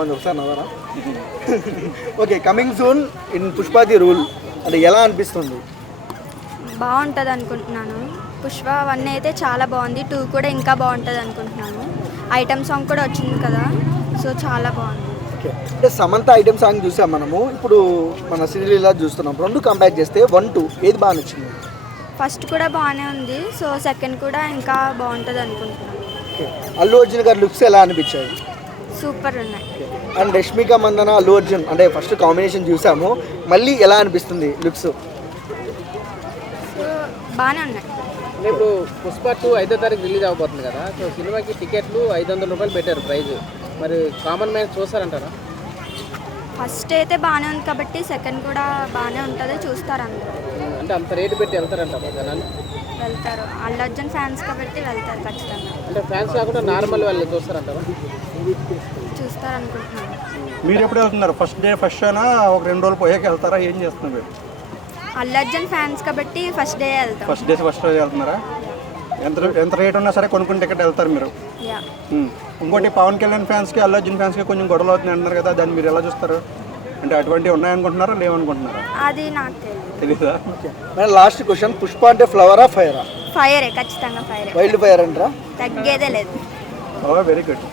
ఒకసారి నవ్వరా? Okay, coming soon in పుష్పాది రూల్ అంటే ఎలా అనిపిస్తుంది? బాగుంటుంది అనుకుంటున్నాను. పుష్ప 1 అయితే చాలా బాగుంది, 2 కూడా ఇంకా బాగుంటుంది అనుకుంటున్నాను. ఐటమ్ సాంగ్ కూడా వచ్చింది కదా, సో చాలా బాగుంది. ఓకే, అంటే సమంత ఐటమ్ సాంగ్ చూసాం మనము, ఇప్పుడు మన శ్రీలీల చూస్తున్నాం. రెండు కంపేర్ చేస్తే 1, 2 ఏది బాగా నచ్చింది? ఫస్ట్ కూడా బాగానే ఉంది, సో సెకండ్ కూడా ఇంకా బాగుంటుంది అనుకుంటున్నాను. ఓకే, అల్లు అర్జున్ గారి లుక్స్ ఎలా అనిపించాయి? సూపర్ ఉన్నాయి. అండ్ రష్మిక మందన అల్లు అర్జున్ అంటే ఫస్ట్ కాంబినేషన్ చూసాము, మళ్ళీ ఎలా అనిపిస్తుంది లుక్స్? సో బాగానే ఉన్నాయి. ఇప్పుడు పుష్ప 2 5వ తారీఖు రిలీజ్ అవబోతుంది కదా, సో సినిమాకి టికెట్లు 500 రూపాయలు పెట్టారు ప్రైజ్. మరి కామన్ మ్యాన్ చూస్తారంటారా? ఫస్ట్ అయితే బాగానే ఉంది కాబట్టి సెకండ్ కూడా బాగానే ఉంటుంది, చూస్తారు అందరూ. అంటే అంత రేటు పెట్టి వెళ్తారంటారా జనాలు? వెళ్తారు, అల్లు అర్జున్ ఫ్యాన్స్ కాబట్టి వెళ్తారు ఖచ్చితంగా. అంటే ఫ్యాన్స్ కాకుండా నార్మల్ వాళ్ళు చూస్తారంటారా? చూస్తారు అనుకుంటున్నాను. మీరు ఎప్పుడు వెళ్తున్నారు? ఫస్ట్ డే ఫస్ట్ షోనా ఒక 2 రోజులు పోయాక వెళ్తారా? ఏం చేస్తున్నారు? అల్లు అర్జున్ ఫ్యాన్స్ కాబట్టి ఫస్ట్ డే వెళ్తాం. ఫస్ట్ డే ఫస్ట్ రోజు వెళ్తున్నారా? ఎంత రేట్ ఉన్నా సరే కొనుక్కుని టికెట్ వెళ్తారు మీరు. యా. ఇంకోటి పవన్ కళ్యాణ్ ఫ్యాన్స్కి అల్లు అర్జున్ ఫ్యాన్స్కి కొంచెం గొడవలు అవుతున్నాయి అంటున్నారు కదా, దాన్ని మీరు ఎలా చూస్తారు? అంటే అటువంటివి ఉన్నాయనుకుంటున్నారా లేవనుకుంటున్నారా? అది నాకు తెలియదు. తెలీదా? Okay madam, last question, Pushpa అంటే ఫ్లవరా ఫైరా? ఫైరే, ఖచ్చితంగా ఫైరే, వైల్డ్ ఫైర్ అంటారా? తగ్గేదే లేదు. Very good.